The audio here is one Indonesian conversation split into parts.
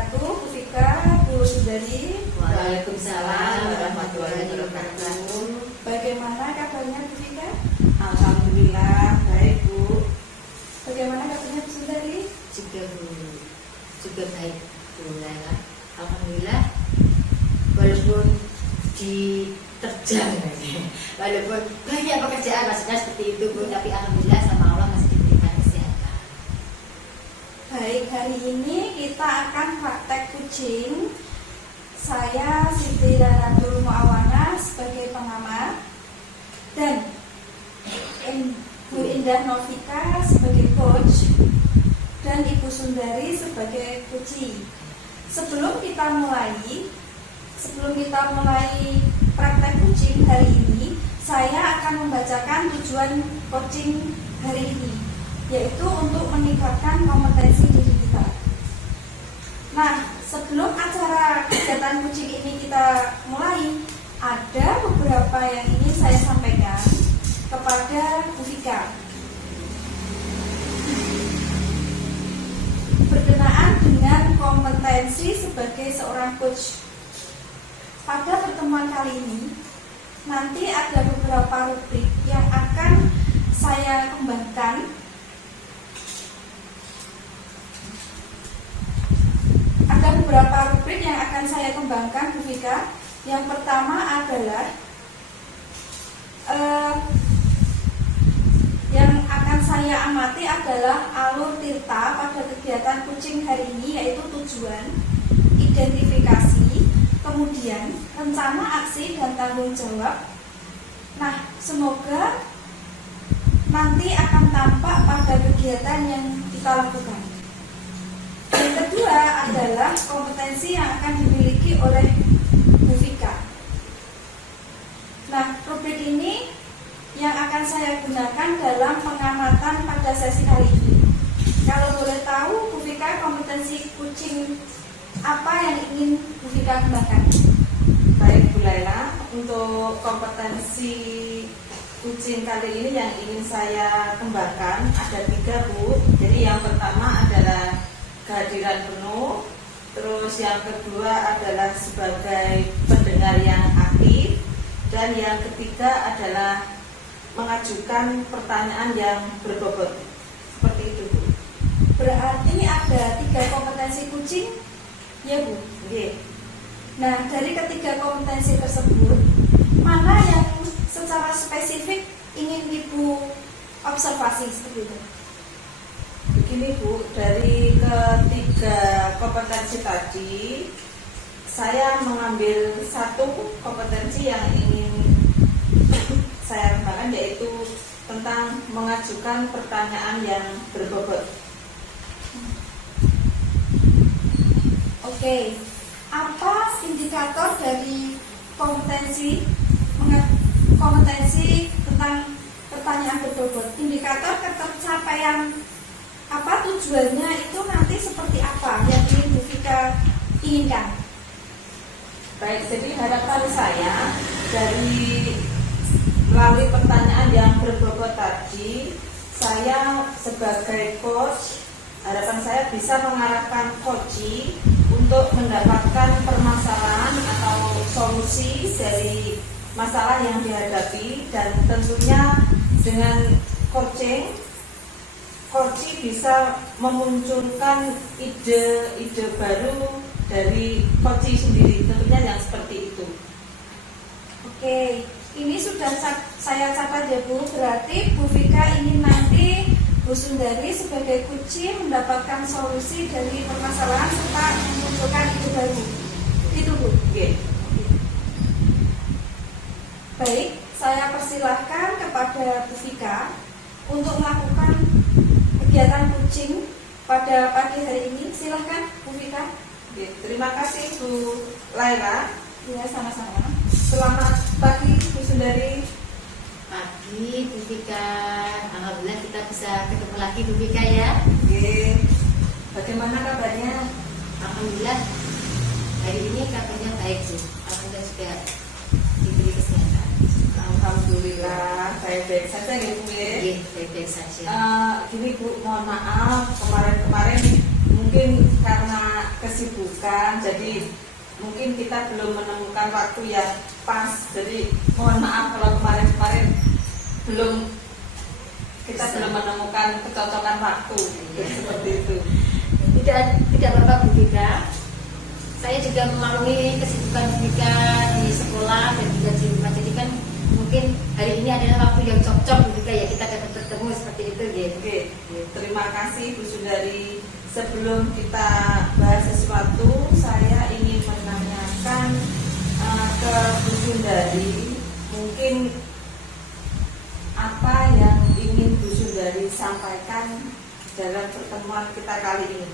wabarakatuh. Bu Fika, Bu Sundari. Waalaikumsalam warahmatullahi wabarakatuh. Bagaimana kabarnya Bu Fika? Alhamdulillah baik Bu. Bagaimana kabarnya Bu Sundari? Juga baik Bu Laila. Alhamdulillah. Walaupun diterjang, walaupun banyak pekerjaan maksudnya seperti itu Bu, tapi alhamdulillah sama Allah masih diberikan kesehatan. Baik, hari ini kita akan praktek kucing. Saya Siti Raratul Muawana sebagai pengamat dan Bu Indah Novika sebagai coach dan Ibu Sundari sebagai coachee. Sebelum kita mulai praktek kucing hari ini, saya akan membacakan tujuan coaching hari ini, yaitu untuk meningkatkan kompetensi diri kita. Nah, sebelum acara kegiatan kucing ini kita mulai, ada beberapa yang ingin saya sampaikan kepada Bu Fika. Berkenaan dengan kompetensi sebagai seorang coach. Pada pertemuan kali ini, nanti ada beberapa rubrik yang akan saya kembangkan. Ada beberapa rubrik yang akan saya kembangkan, Bu Fika. Yang pertama adalah yang akan saya amati adalah alur tirta pada kegiatan kucing hari ini, yaitu tujuan, identifikasi, kemudian rencana aksi dan tanggung jawab. Nah, semoga nanti akan tampak pada kegiatan yang kita lakukan. Yang kedua adalah kompetensi yang akan dimiliki oleh Bu Fika. Nah, rubrik ini yang akan saya gunakan dalam pengamatan pada sesi kali ini. Kalau boleh tahu, Bu Fika, kompetensi kucing apa yang ingin Bu Fika kembangkan? Baik Bu Laila, untuk kompetensi kucing kali ini yang ingin saya kembangkan ada 3 Bu. Jadi yang pertama adalah kehadiran penuh, terus yang kedua adalah sebagai pendengar yang aktif, dan yang ketiga adalah mengajukan pertanyaan yang berbobot. Seperti itu Bu. Berarti ada 3 kompetensi kucing, ya Bu? Oke. Nah, dari ketiga kompetensi tersebut, mana yang secara spesifik ingin Ibu observasi seperti itu? Begini Bu, dari ketiga kompetensi tadi, saya mengambil 1 kompetensi yang ingin saya kembangkan, yaitu tentang mengajukan pertanyaan yang berbobot. Oke, apa indikator dari kompetensi tentang pertanyaan berbobot? Indikator ketercapaian apa tujuannya itu nanti seperti apa yang ingin Bu Fika inginkan? Baik, jadi harapan saya dari melalui pertanyaan yang berbobot tadi, saya sebagai coach, harapan saya bisa mengarahkan coachee untuk mendapatkan permasalahan atau solusi dari masalah yang dihadapi, dan tentunya dengan coachee bisa memunculkan ide-ide baru dari coachee sendiri, tentunya yang seperti itu. Oke, ini sudah saya catat ya Bu. Berarti Bu Fika ingin nanti Bu Sundari sebagai coachee mendapatkan solusi dari permasalahan serta memunculkan ide baru. Itu Bu. Oke. Baik, saya persilahkan kepada Bu Fika untuk melakukan kegiatan kucing pada pagi hari ini. Silahkan Bu Fika. Oke, terima kasih Bu Laila. Ya, sama-sama. Selamat pagi Bu Sundari. Pagi Bu Fika, alhamdulillah kita bisa ketemu lagi Bu Fika ya. Oke, bagaimana kabarnya? Alhamdulillah hari ini kabarnya baik Bu. Alhamdulillah juga diberi kesehatan. Alhamdulillah baik-baik saja ya Bu ya. Iya, baik-baik saja. Gini Bu, mohon maaf kemarin-kemarin mungkin karena kesibukan, jadi mungkin kita belum menemukan waktu yang pas. Jadi mohon maaf kalau kemarin-kemarin kita belum menemukan kecocokan waktu, seperti itu. Tidak apa-apa Bu Vika. Saya juga memaklumi kesibukan Bu Vika di sekolah dan juga di rumah. Jadi kan mungkin hari ini adalah waktu yang cocok Bu Vika ya, kita dapat bertemu seperti itu gitu. Oke, terima kasih Bu Sundari. Sebelum kita bahas sesuatu, saya ingin menanyakan ke Bu Sundari, mungkin apa yang ingin Bu Sundari sampaikan dalam pertemuan kita kali ini.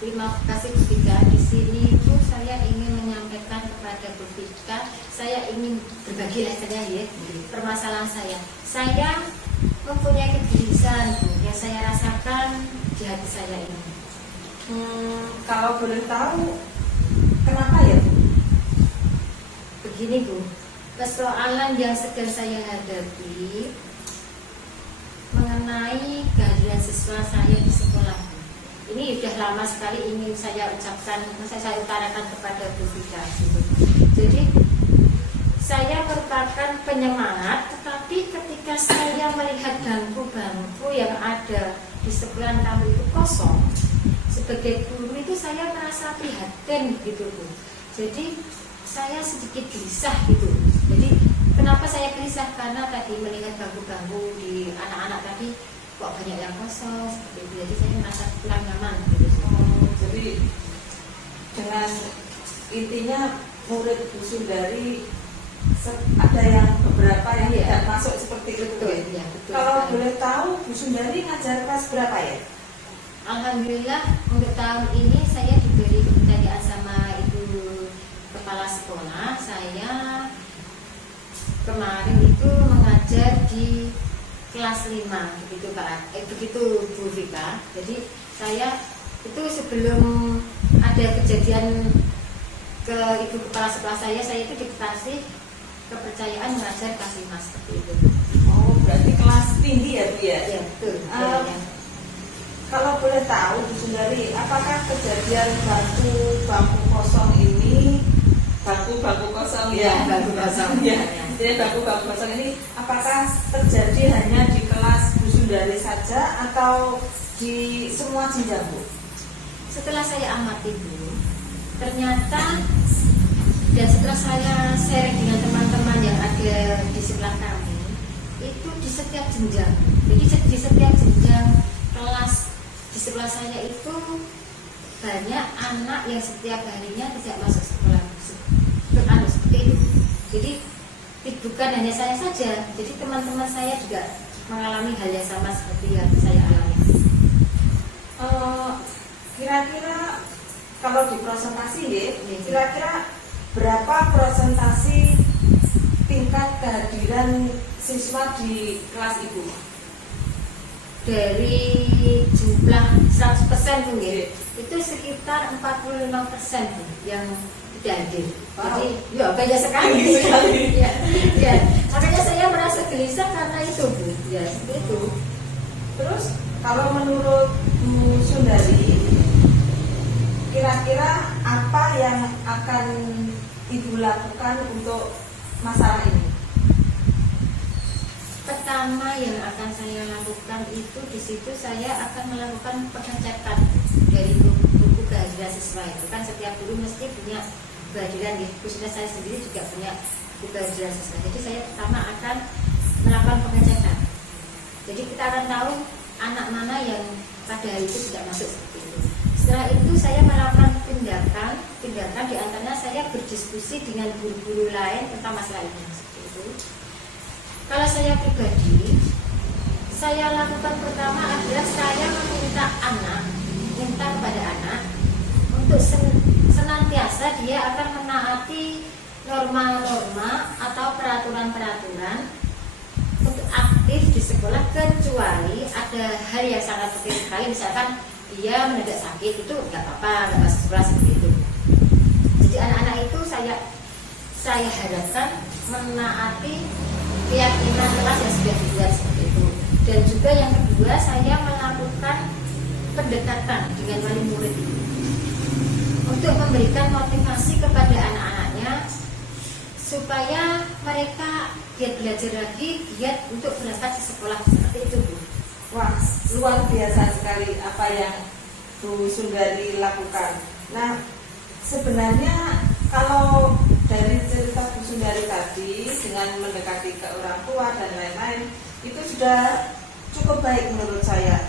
Terima kasih Bu Vika. Di sini Bu, saya ingin menyampaikan kepada Bu Vika, saya ingin berbagi saja ya permasalahan saya. Saya mempunyai kegelisahan Bu, yang saya rasakan di hati saya ini. Kalau boleh tahu, kenapa ya Bu? Begini Bu, persoalan yang sedang saya hadapi mengenai kehadiran siswa saya di sekolah. Ini sudah lama sekali ingin saya ucapkan, saya utarakan kepada Bu Vika. Gitu. Jadi saya merupakan penyemangat, tetapi ketika saya melihat bangku-bangku yang ada di sebelah kami itu kosong, sebagai guru itu saya merasa prihatin gitu Bu. Jadi saya sedikit gelisah gitu. Jadi kenapa saya gelisah? Karena tadi melihat bangku-bangku di anak-anak tadi kok banyak yang kosong seperti itu. Jadi saya merasa kurang nyaman gitu. Jadi dengan intinya murid Bu Sundari ada yang beberapa yang tidak masuk seperti itu. Betul, ya, betul. Kalau boleh tahu Bu Sundari ngajar kelas berapa ya? Alhamdulillah untuk tahun ini saya diberi kepercayaan sama Ibu Kepala Sekolah. Saya kemarin itu mengajar di kelas 5 begitu Pak, begitu Bu Vika. Jadi saya itu sebelum ada kejadian ke Ibu Kepala Sekolah saya itu dikasih kepercayaan mengajar kelas 5 seperti itu. Oh, berarti kelas tinggi ya Bu ya? Iya betul. Ya. Kalau boleh tahu Bu Sundari, apakah kejadian bangku kosong ini bangku kosong ya? Bangku kosong ya. Jadi bangku kosong ini apakah terjadi hanya di kelas Bu Sundari saja atau di semua jenjang Bu? Setelah saya amati Bu, ternyata dan setelah saya share dengan teman-teman yang ada di sebelah kami, itu di setiap jenjang. Jadi di setiap jenjang kelas di sebelah saya itu banyak anak yang setiap harinya tidak masuk sekolah. Seperti itu. Jadi bukan hanya saya saja, jadi teman-teman saya juga mengalami hal yang sama seperti yang saya alami. Kira-kira kalau di presentasi ya, kira-kira berapa presentasi tingkat kehadiran siswa di kelas Ibu? Dari jumlah 100% Bu, itu sekitar 45% yang tidak hadir. Jadi ya banyak sekali. ya. Makanya saya merasa gelisah karena itu Bu. Ya seperti itu. Terus kalau menurut Bu Sundari, kira-kira apa yang akan Ibu lakukan untuk masalah ini? Pertama yang akan saya lakukan itu di situ saya akan melakukan pengecekan dari buku kehadiran siswa itu. Kan setiap guru mesti punya kehadiran ya. Khususnya saya sendiri juga punya buku kehadiran siswa. Jadi saya pertama akan melakukan pengecekan. Jadi kita akan tahu anak mana yang pada hari itu tidak masuk seperti itu. Setelah itu saya melakukan tindakan diantaranya saya berdiskusi dengan guru-guru lain tentang masalah ini seperti itu. Kalau saya pribadi, saya lakukan pertama adalah saya minta kepada anak untuk senantiasa dia akan menaati norma-norma atau peraturan-peraturan untuk aktif di sekolah, kecuali ada hal yang sangat penting sekali, misalkan dia mendadak sakit itu nggak apa-apa, nggak masuk sekolah seperti itu. Jadi anak-anak itu saya harapkan menaati keyakinan kelas yang sudah dibuat seperti itu. Dan juga yang kedua, saya melakukan pendekatan dengan wali murid untuk memberikan motivasi kepada anak-anaknya supaya mereka giat belajar lagi, giat untuk berangkat ke sekolah seperti itu, Bu. Wah, luar biasa sekali apa yang Bu Sundari lakukan. Nah, sebenarnya kalau dari cerita Bu Sundari tadi dengan mendekati ke orang tua dan lain-lain itu sudah cukup baik menurut saya.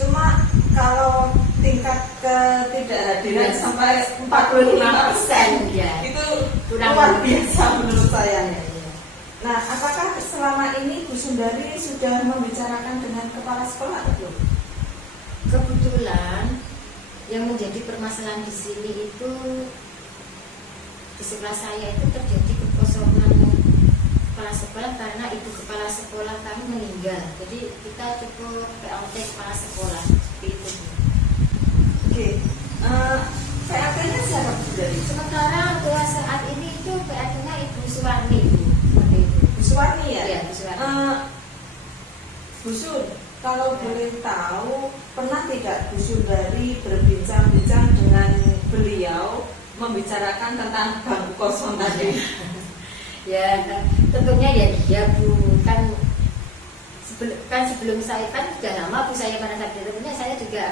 Cuma kalau tingkat ketidakhadiran sampai 45% Ya. itu Kurang luar lebih. biasa menurut saya. Ya, ya. Nah, apakah selama ini Bu Sundari sudah membicarakan dengan kepala sekolah belum? Kebetulan yang menjadi permasalahan di sini itu di sebelah saya itu terjadi kekosongan kepala sekolah karena ibu kepala sekolah kami meninggal. Jadi kita cukup PLT kepala sekolah seperti itu. Oke, PLT-nya siapa Bu Sundari? Sementara untuk saat ini itu PLT-nya Ibu Suwarni, Bu. Seperti itu. Bu Suwarni ya? Iya, Bu Suwarni. Bu Sun, kalau boleh tahu, pernah tidak Bu Sundari berbincang-bincang dengan beliau membicarakan tentang bangku kosong tadi? Ya, tentunya ya Bu, kan sebelum saya kan sudah lama Bu saya pada saat itu, tentunya saya juga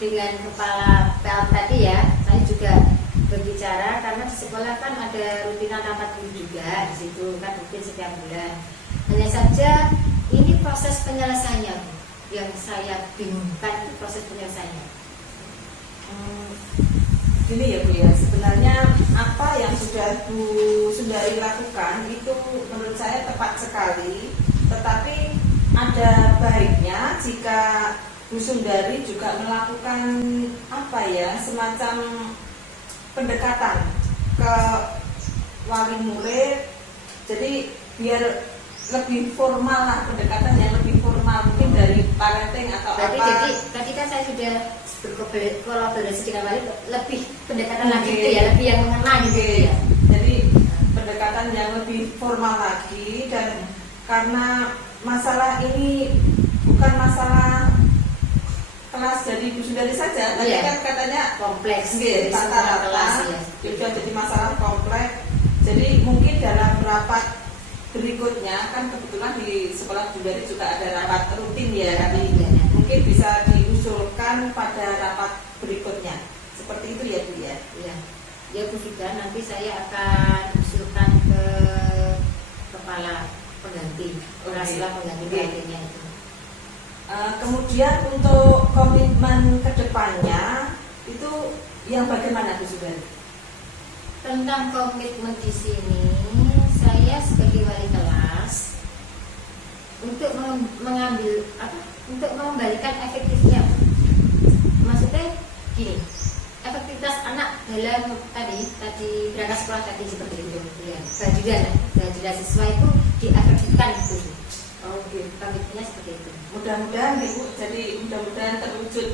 dengan kepala PL tadi ya, saya juga berbicara karena di sekolah kan ada rutinan rapat guru juga di situ kan rutin setiap bulan. Hanya saja ini proses penyelesaiannya Bu, yang saya bingungkan itu proses penyelesaiannya. Gini ya Bu ya, sebenarnya apa yang sudah Bu Sundari lakukan itu menurut saya tepat sekali. Tetapi ada baiknya jika Bu Sundari juga melakukan apa ya, semacam pendekatan ke wali murid. Jadi biar lebih formal lah, pendekatan yang lebih formal mungkin dari parenting atau Berarti apa. jadi tadi kan saya sudah berkolaborasi dengan wali lebih pendekatan lagi gitu ya, lebih yang mengena gitu ya. Jadi pendekatan yang lebih formal lagi, dan karena masalah ini bukan masalah kelas jadi Bu Sundari saja, tadi Iya. kan katanya Kompleks nggih, dari semua kelas rata-rata ya. juga jadi masalah kompleks. Jadi mungkin dalam rapat berikutnya, kan kebetulan di sekolah Bu Sundari juga ada rapat rutin ya, tadi mungkin bisa diusulkan pada rapat berikutnya. Seperti itu ya Bu ya. Iya. Ya Bu Fida, nanti saya akan usulkan ke kepala pengganti, perwakilan pengganti Oke. PLT-nya itu. Kemudian untuk komitmen kedepannya itu yang bagaimana Bu Sundari? Tentang komitmen di sini, saya sebagai wali kelas untuk mengambil untuk mengembalikan efektifnya. Maksudnya gini, efektivitas anak dalam tadi berangkat sekolah tadi seperti itu ya, kehadiran siswa itu diefektifkan gitu. Oke, Komitmennya seperti itu. mudah-mudahan Bu, jadi mudah-mudahan terwujud.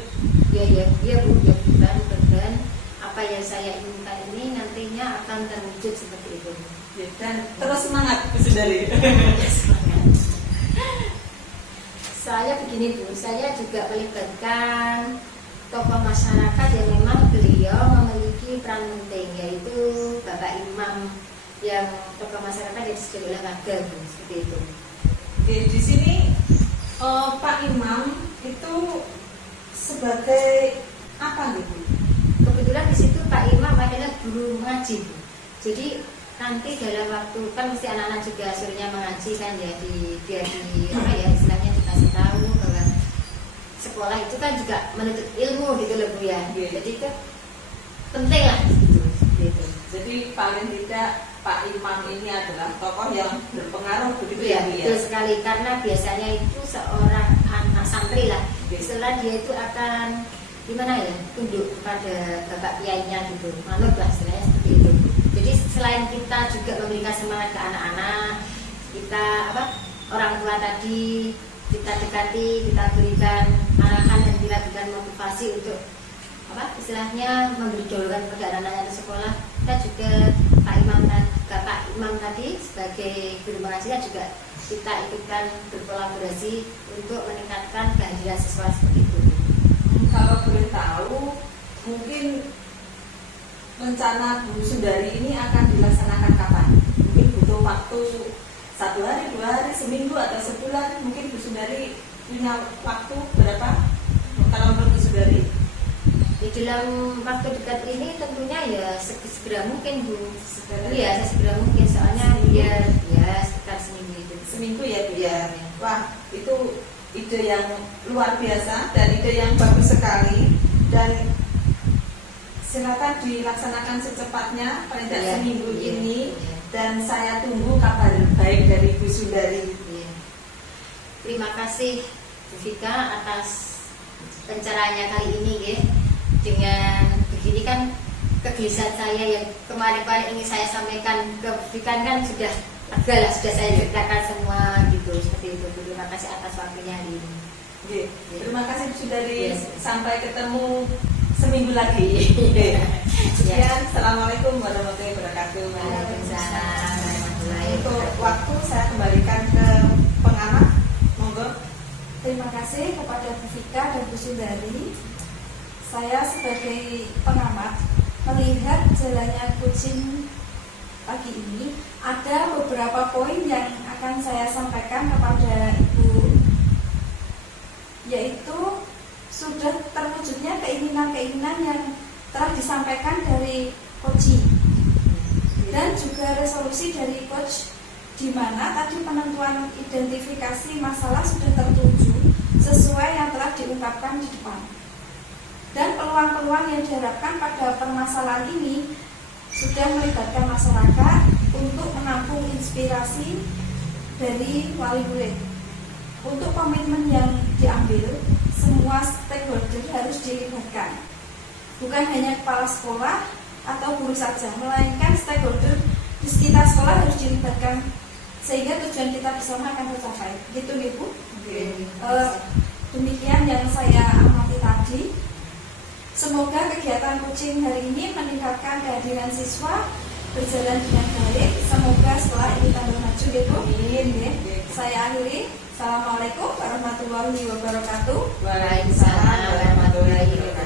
Ya Bu, mudah-mudahan apa yang saya inginkan ini nantinya akan terwujud seperti itu. Ya, dan terus semangat Bu Sundari. Saya begini Bu, saya juga melibatkan tokoh masyarakat yang memang beliau memiliki peran penting, yaitu Bapak Imam yang tokoh masyarakat yang disebut oleh warga Bu, seperti itu. Oke, di sini Pak Imam itu sebagai apa nih Bu? Kebetulan di situ Pak Imam adalah guru mengaji Bu. Jadi nanti dalam waktu kan mesti anak-anak juga suruhnya mengaji kan ya, biar apa ya istilahnya dikasih tahu bahwa sekolah itu kan juga menuntut ilmu gitu loh Bu ya. Iya. Jadi itu penting lah gitu. Jadi paling tidak Pak Imam ini adalah tokoh yang berpengaruh begitu Iya, ya Bu ya. betul sekali, karena biasanya itu seorang anak santri lah. Iya. Setelah dia itu akan gimana ya, tunduk kepada bapak kiainya gitu, manut lah istilahnya seperti itu. Jadi selain kita juga memberikan semangat ke anak-anak, kita orang tua tadi kita dekati, kita berikan arahan dan kita berikan motivasi untuk istilahnya memberi dorongan kepada anak-anak di sekolah. Kita juga Bapak Imam tadi sebagai guru mengajinya juga kita ikutkan berkolaborasi untuk meningkatkan kehadiran siswa seperti itu. kalau boleh tahu, mungkin rencana Bu Sundari ini akan dilaksanakan kapan? Mungkin butuh waktu 1 hari, 2 hari, seminggu atau sebulan. Mungkin Bu Sundari punya waktu berapa? Kalau menurut Bu Sundari? Di dalam waktu dekat ini tentunya ya segera mungkin Bu. Segera. Iya, segera mungkin soalnya biar ya sekitar seminggu itu. Seminggu ya Bu ya. Wah, itu ide yang luar biasa dan ide yang bagus sekali, dan silakan dilaksanakan secepatnya paling tidak Iya, seminggu iya, ini, iya. dan saya tunggu kabar baik dari Bu Sundari. Iya. Terima kasih Bu Vika atas pencerahannya kali ini ya. Dengan begini kan kegelisahan saya yang kemarin-kemarin ingin saya sampaikan ke Bu Vika kan sudah agak sudah saya ceritakan semua gitu, seperti itu. Terima kasih atas waktunya hari ini. Oke, terima kasih Bu Sundari. Yes. Sampai ketemu seminggu lagi. Sekian, Assalamualaikum warahmatullahi wabarakatuh. Waalaikumsalam warahmatullahi Untuk wabarakatuh. waktu saya kembalikan ke pengamat. Monggo. Terima kasih kepada Bu Vika dan Bu Sundari. Saya sebagai pengamat melihat jalannya kucing pagi ini, ada beberapa poin yang akan saya sampaikan kepada Ibu, yaitu sudah terwujudnya keinginan-keinginan yang telah disampaikan dari coaching dan juga resolusi dari coach, di mana tadi penentuan identifikasi masalah sudah tertuju sesuai yang telah diungkapkan di depan, dan peluang-peluang yang diharapkan pada permasalahan ini sudah melibatkan masyarakat untuk menampung inspirasi dari wali murid. Untuk komitmen yang diambil, semua stakeholder harus dilibatkan, bukan hanya kepala sekolah atau guru saja, melainkan stakeholder di sekitar sekolah harus dilibatkan sehingga tujuan kita bersama akan tercapai. Gitu nih Bu. Demikian yang saya amati tadi. Semoga kegiatan coaching hari ini meningkatkan kehadiran siswa, berjalan dengan baik. Semoga sekolah ini tambah maju ya Bu. Amin ya. Saya akhiri. Assalamualaikum warahmatullahi wabarakatuh. Waalaikumsalam warahmatullahi wabarakatuh.